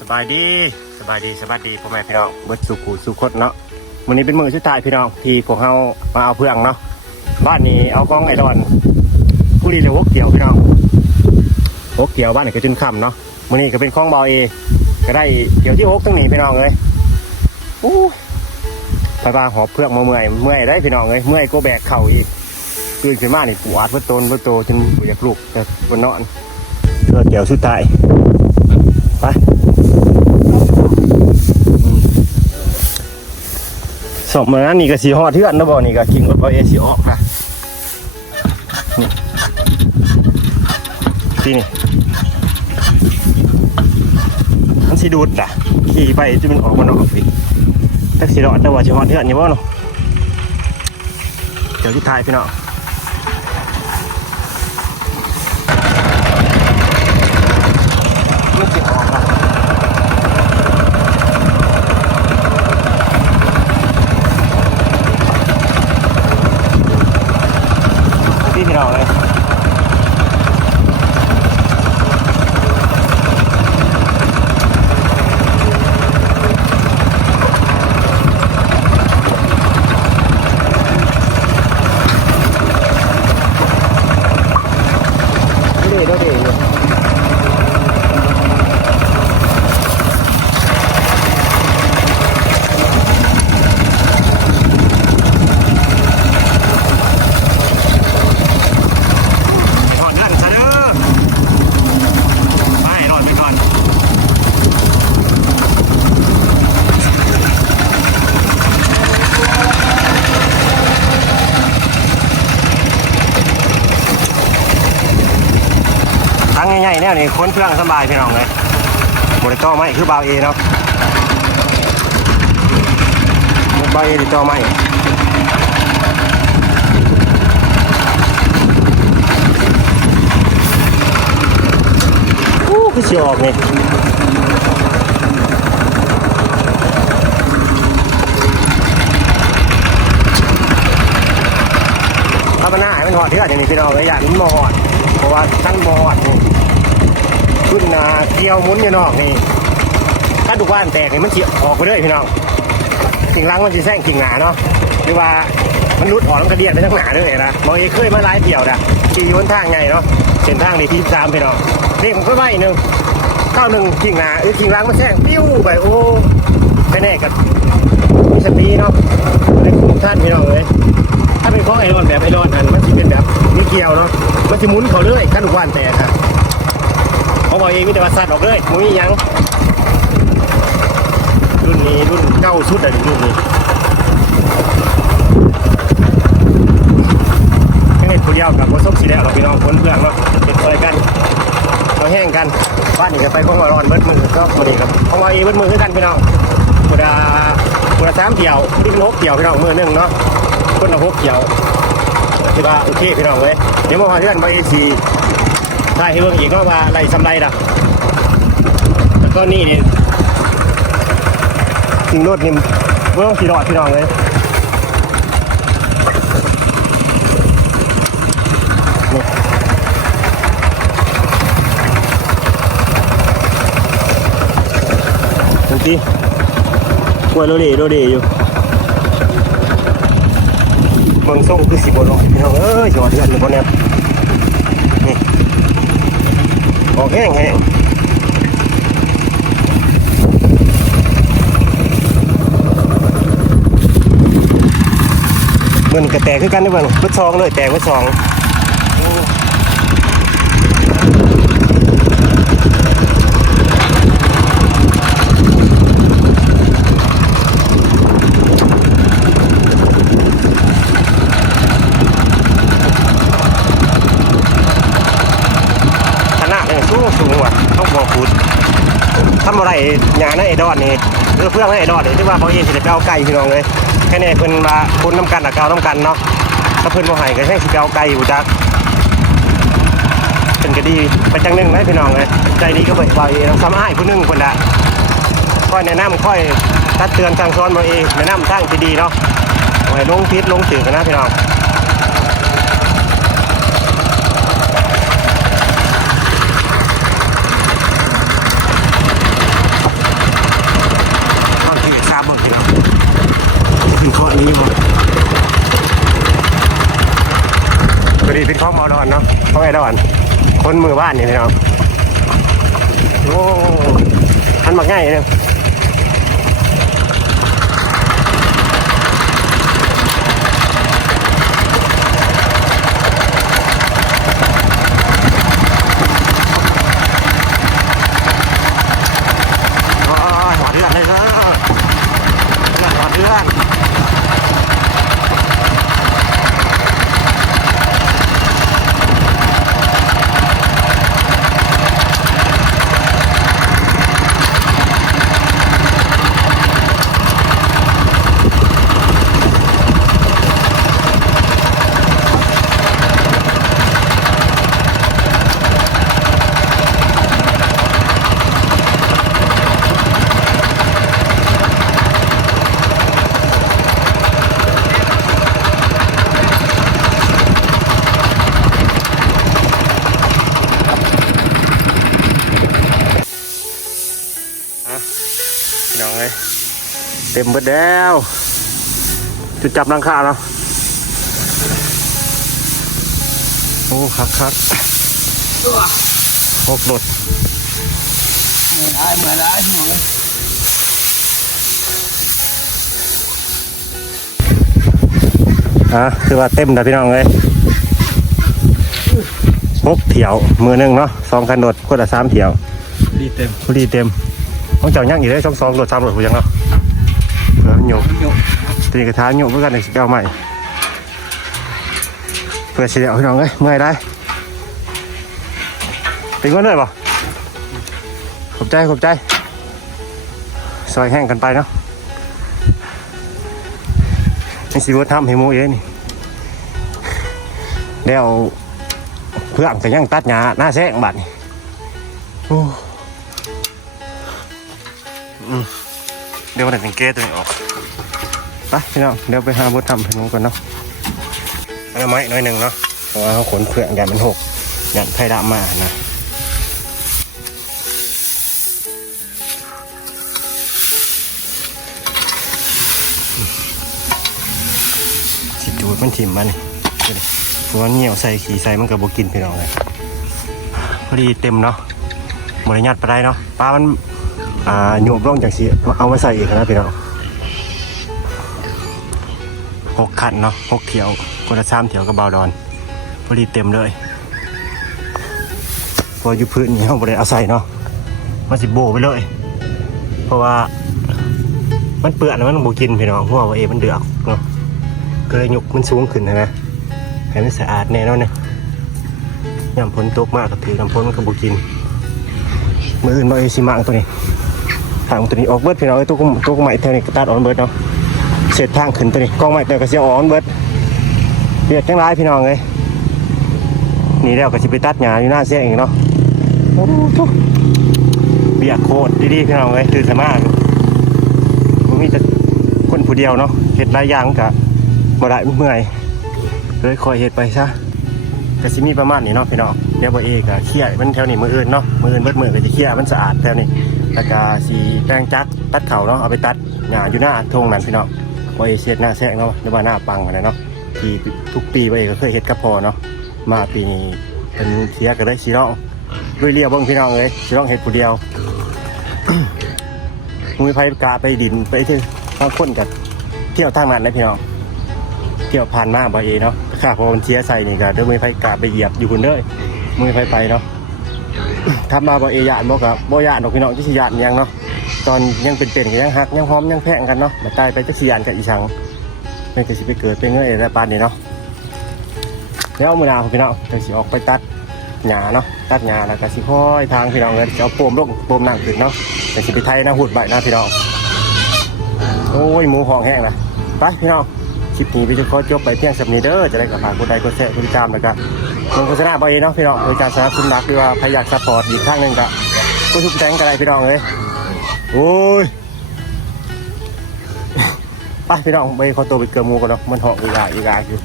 สบายดีสบายดีสบายดีพ่อแม่พี่น้องเบิดสุขุสุขดเนาะวันนี้เป็นมือสุดท้ายพี่น้องที่พวกเรามาเอาเพื่องเนาะบ้านนี้เอากล้องไอรอนผู้ดีเลยหกเกี่ยวพี่น้องหกเกี่ยวบ้านไหนก็จนค่ำเนาะวันนี้ก็เป็นข้องเบาเอก็ได้เกี่ยวที่หกตั้งนี้พี่น้องเลยอู้ไปบ้าหอบเพื่องมาเมื่อยเมื่อยได้พี่น้องเลยเมื่อยก็แบกเข่าอีกตื่นขึ้นมานี่ปวดเพื่อตนเพื่อโตจนอยากลุกแต่บนนอนเพื่อเกี่ยวสุดท้ายไป สอบมานั้นนี่ก็สีหอดเทือนนะบ่นี่ก็กิ่งรถบ่เอสีออกนะนี่ที่นี่มันสีดูดอะขี่ไปจะมันออกมันออกอีกแท็กซี่รอดแต่ว่าสีหอดเทือนนี่บ่เนาะเดี๋ยวที่ท้ายพี่เนาะมันสิออกอะ พี่พี่น้องเลยดูดิดูดิถอดนั่นซะเด้อไปรอดไปก่อน ทั้งง่ายๆเนี่ยนี่ค้นเครื่องสบายพี่น้องเลยโมเดลต่อไม่คือเบาเอเนาะเบาเอติดต่อไม่อู้คือสิออกนี่ถ้ามันหน้าให้มันหอดทือดอย่างนี้พี่น้องเลยอยากมันมาหอดเพราะว่าชั้นบอดนี่ ขึ้นนาเกี่ยวมุนอยู่นอกนี่ถ้าดูบ้านแตกนี่มันเสียออกไปเลยพี่น้องกิ่งหลังมันจะแซงกิ่งหนาเนาะหรือว่ามันรุดออกแล้วกระเดียดไปทั้งหนาเลยนะมองเอเคยมาหลายเปี่ยวนะขี่ยนทางไงเนาะเส้นทางในที่สามพี่น้องนี่ผมก็ไว้หนึ่งเข้าหนึ่งกิ่งหนาเออกิ่งหลังมันแซงปิ้วไปโอ้แค่แน่กับมีสติเนาะในคุมท่านพี่น้องเลยถ้าเป็นข้อไอรอนแบบไอรอนอันมันจะเป็นแบบมีเกลียวเนาะมันจะมุนเขาเรื่อยขั้นทุกวันแต่ครับ อเองมีแต่ว่าสัตว์ออกเลยมุ้ยยังรุ่นนี้รุ่นเก้าสุดอะรุ่นนี้ยังไงผู้เดียวกับวัสดุสีแดงเราพี่น้องคนเพื่อนเนาะเป็นซอยกันเราแห้งกันบ้านนี้ก็ไปของไอรอนเบิดมือก็พอดีครับของเราเองเบิดมือคือกันพี่น้องกุดากุดาสามเกี่ยวที่เป็นหกเกี่ยวพี่น้องมือหนึ่งเนาะคนละหกเกี่ยวคิดว่าโอเคพี่น้องเว้ยเดี๋ยวมาหาเรื่องไปสี ถ้าให้เบิ่งอีกก็ว่าไรสำไรด่ะแล้วก็นี่นี่ทิ้งรถนี่เบิ่งสีรอดพี่น้องเลยนี่ดูสิกล้วยโรดีโรดีอยู่เมืองส่งคือสิบโลพี่น้องเอ้ยจอดเดือนหนึ่งคนเนี่ยนี่ ออกแห้งแห้งมันกระแตกคือกันได้บ้างพุทซองเลยแตกพุทซองขนาดเนี่ยสูงสูงว่ะต้องบอกพูดทำอะไร งานไอ้ดอนนี่เออเพื่อนไอ้ดอนนี่ที่ว่าเขาเองสิได้ไปเอาไก่พี่น้องเลยแค่นี้เพิ่นมาคุณน้ำกันอะเกาน้ำกันเนาะถ้าเพิ่นบ่ให้ก็ให้สิไปเอาไก่อยู่จักเป็นก็ดีไปจังหนึงนะพี่น้องเลยใจดีก็เบิดบ่เองซ้ำอ้ายผู้นึงคนละค่อยแนะนำค่อยตัดเตือนสั่งสอนบ่เองแนะนำทางที่ดีเนาะบ่ให้ลงพิษลงสื่อกันนะพี่น้อง ด อนเนาะเขาไอ้ดอน คนมือบ้านนี่พี่น้องโอ้ทันมักง่ายเลยอ๋อหัวเดือนเลยนะหัวเดือน เต็มเบิดแล้ว จุดจับรังคาแล้วโอ้คักคักหกหลดเมื่อไรเมื่อไรพี่น้องอะคือว่าเต็มนะพี่น้องเลยหกเถี่ยว มือหนึ่งเนาะสองคันโดดคนละสามเถี่ยวดีเต็มพอดีเต็มของเจ้าย่างอยู่ได้สองสองโดดสามโดดหูยังเนาะเผื่อมันโยก ยก ตีกระทานโยกเพื่อกันในสิเก้าใหม่ เพื่อเสียพี่น้องเลยเมื่อยได้เป็นก้อนเลยป่ะขอบใจขอบใจซอยแห้งกันไปเนาะนี่สิว่าทำให้หมูเองนี่เดี๋ยวเพื่อนก็ยังตัดหญ้าหน้าแซงบัดนี่โอ้เดี๋ยววันนี้เกตตัวนี้ออก ไปพี่น้องเดี๋ยวไปหาบททำให้น้องก่อนเนาะอันไม้น้อยหนึ่งเนาะเพราะว่าเขาขนเพื่อนใหญ่มันหกยันไผ่ดำมานะสิจูดมันถิ่มมันเพราะว่าเหนียวใส่ขี่ใส่มันกับบกินพี่น้องเลยพอดีเต็มเนาะบริญาตไปได้เนาะปลามันอ่าโยบร่องจากสีเอามาใส่อีกนะพี่น้อง หกคันเนาะหกเที่ยวคนละสามเที่ยวกับบาวดอนพอดีเต็มเลย พออยู่พื้นนี่เขาบริเอาใส่เนาะมันสิโบไปเลย เพราะว่ามันเปื้อนมันโบกินพี่น้องเพราะว่าเอมันเดือกเนาะก็เลยยกมันสูงขึ้นนะนะให้มันสะอาดแน่นอนเนี่ยยามฝนตกมากก็ถือลำพ้นมันก็โบกินมืออื่นบ่เอซิมังตัวนี้ทางตัวนี้ออกเบิดพี่น้องไอ้ตัวกตัวกใหม่เท่านี้ก็ตัดออกเบิดเนาะ เสร็จทางขึ้นตัวนี้กล้องใหม่แต่ก็เสียอ่อนเบิดเบียดจังไรพี่น้องเลยนี่แล้วก็สิไปตัดหญ้าอยู่หน้าเสียงอีกเนาะโอ้โหเบียดโคตรดีๆพี่น้องเลยคือสามารถมันมีแต่คนผู้เดียวเนาะเห็ดหลายอย่างกะบ่ได้เมื่อยเลยคอยเห็ดไปซะก็สิมีประมาณนี้เนาะพี่น้องเดี๋ยวบ่เอกอะเคลียร์มันแถวนี้มืออื่นเนาะมืออื่นเบิดมือก็จะเคลียร์มันสะอาดแถวนี้แล้วก็สีแป้งจักตัดเข่าเนาะเอาไปตัดหญ้าอยู่หน้าทงนั่นพี่น้อง ว่าเอเชียหน้าแซงเนาะหรือว่าหน้าปังอะไรเนาะทีทุกปีว่าเอก็เคยเฮ็ดกับพอเนาะมาปีนี้เป็นเสียก็ได้สีร้องด้วยเรียวเบ้งพี่น้องเลยสีร้องเฮ็ดผู้เดียวมือไผกาไปดินไปที่บางคนกับเที่ยวทางนั้นนะพี่น้องเที่ยวผ่านมาบ่เอเนาะข้าพอมันเชียใส่นี่ก็เด้วยมือไผกาไปเหยียบอยู่คนเด้อมือไผไปเนาะทำมาบ่เอยานบ่กับบ่ยานดอกพี่น้องที่สิยานยังเนาะ ตอนยังเป็นๆก็ยังหักยังหอมยังแพงกันเนาะมาตายไปจะสิยานกับอีชังเป็นก็สิไปเกิดเป็นเงยแต่ปานนี้เนาะแล้วมื้อหนาพี่น้องจะสิออกไปตัดหญ้าเนาะตัดหญ้าแล้วก็สิค่อยทางพี่น้องเลยจะเอาปมลงปมนั่งขึ้นเนาะจะสิไปไทยนะหุ่นใบนะพี่น้องโอ้ยหมูหองแห้งนะไปพี่น้องคลิปนี้พี่จะขอจบไปเพียงสับนี้เด้อจะได้กับฝากกดไลค์กดแชร์กดติดตามแล้วก็ลงโฆษณาบ่อยเนาะพี่น้องโดยการสนับสนุนรักหรือว่าใครอยากซัพพอร์ตอีกข้างหนึงก็ก็ทุกแตงกันเลยพี่น้องเลย โอ้ยไปพี่น้องไปขอตัวไปเกลือมูกันเนาะมันเหาะอีกาอีกาอยู่